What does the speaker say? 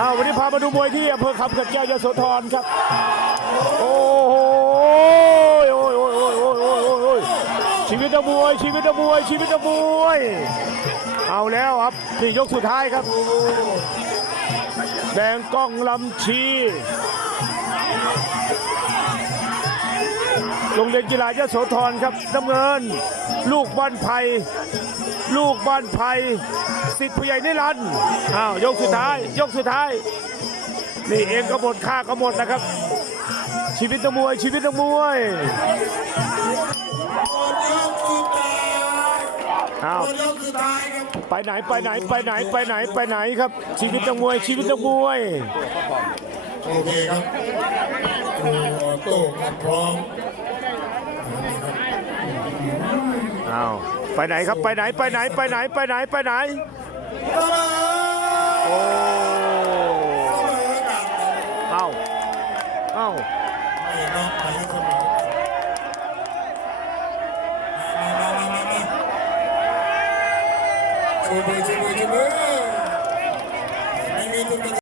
อ้าววันนี้พามาดูมวยที่อำเภอคำเกิดแก้วยโสธรครับ โอ้โหโอ้ยโอ้ยโอ้ยโอ้ยโอ้ยโอ้ยโอ้ยชีวิตนักมวย ชีวิตนักมวย ชีวิตนักมวย เอาแล้วครับนี่ยกสุดท้ายครับ แดงกล้องลำชี รงเรียนกีฬายโสธรครับน้ำเงิน ลูกบ้านไผ่ลูกบ้านไผ่สิทธิ์ผู้ใหญ่นิรันดร์อ้าวยกสุดท้าย ยกสุดท้าย นี่เองก็หมดค่าก็หมดนะครับ ชีวิตนักมวยชีวิตนักมวยอ้าวยกสุดท้ายครับไปไหนไปไหนไปไหนไปไหนไปไหนครับ ชีวิตนักมวยชีวิตนักมวยโอเคครับโอ้โต้กันพร้อม อ้าว ไปไหนครับไปไหนไปไหนไปไหนไปไหนไปไหนเอโอ้เอ้าเอ้าไม่น็อกไปเสมอมามามามามาชูมือชูมือชูมือไม่มีตุ๊กตา